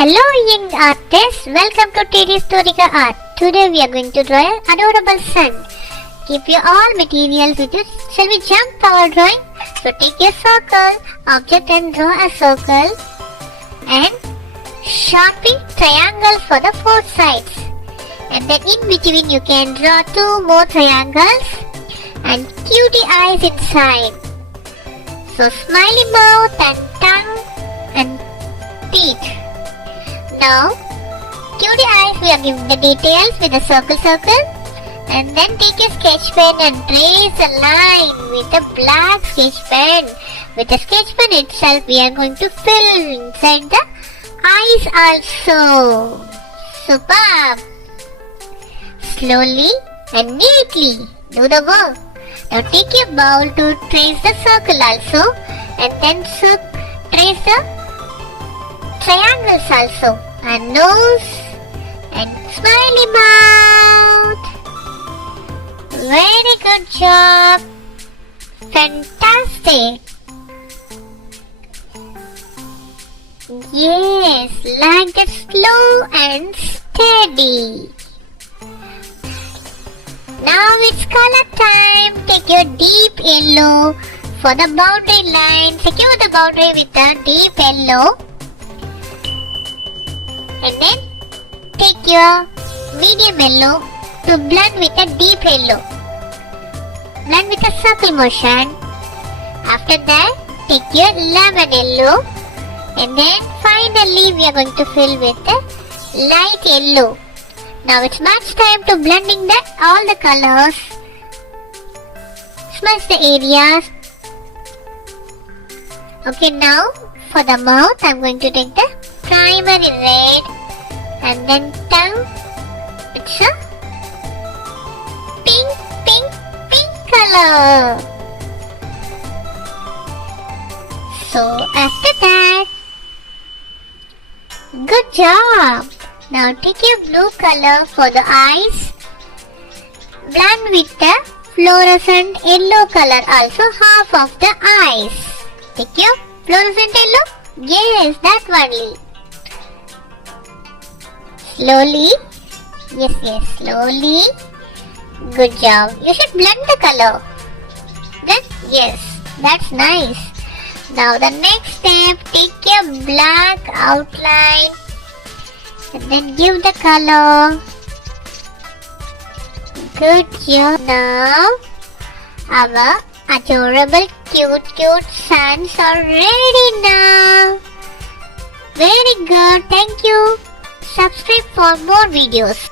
Hello young artists, welcome to TD'S Thuriga art. Today we are going to draw an adorable sun. Keep your all materials with you. Shall we jump our drawing? So take your circle, object and draw a circle and sharpie triangles for the four sides. And then in between you can draw two more triangles and cutie eyes inside. So smiley mouth and tongue and teeth. Now, cutie eyes we are giving the details with a circle and then take a sketch pen and trace a line with a black sketch pen. With the sketch pen itself we are going to fill inside the eyes also. Superb! Slowly and neatly do the work. Now take a bowl to trace the circle also and then trace the triangles also. And nose and smiley mouth. Very good job. Fantastic. Yes, like that, slow and steady. Now it's color time. Take your deep yellow for the boundary line. Secure the boundary with the deep yellow. And then take your medium yellow to blend with a deep yellow. Blend with a circle motion. After that, take your lemon yellow and then finally we are going to fill with a light yellow. Now it's much time to blending all the colors. Smudge the areas. Okay, now for the mouth, I'm going to take the primary red and then tongue. It's a pink color. So after that, good job. Now take your blue color for the eyes. Blend with the fluorescent yellow color also half of the eyes. Take your fluorescent yellow. Yes, that only. Slowly. Yes, slowly. Good job. You should blend the color. Then, yes, that's nice. Now the next step, take your black outline and then give the color. Good job. Now, our adorable cute suns are ready now. Very good. Thank you. Subscribe for more videos.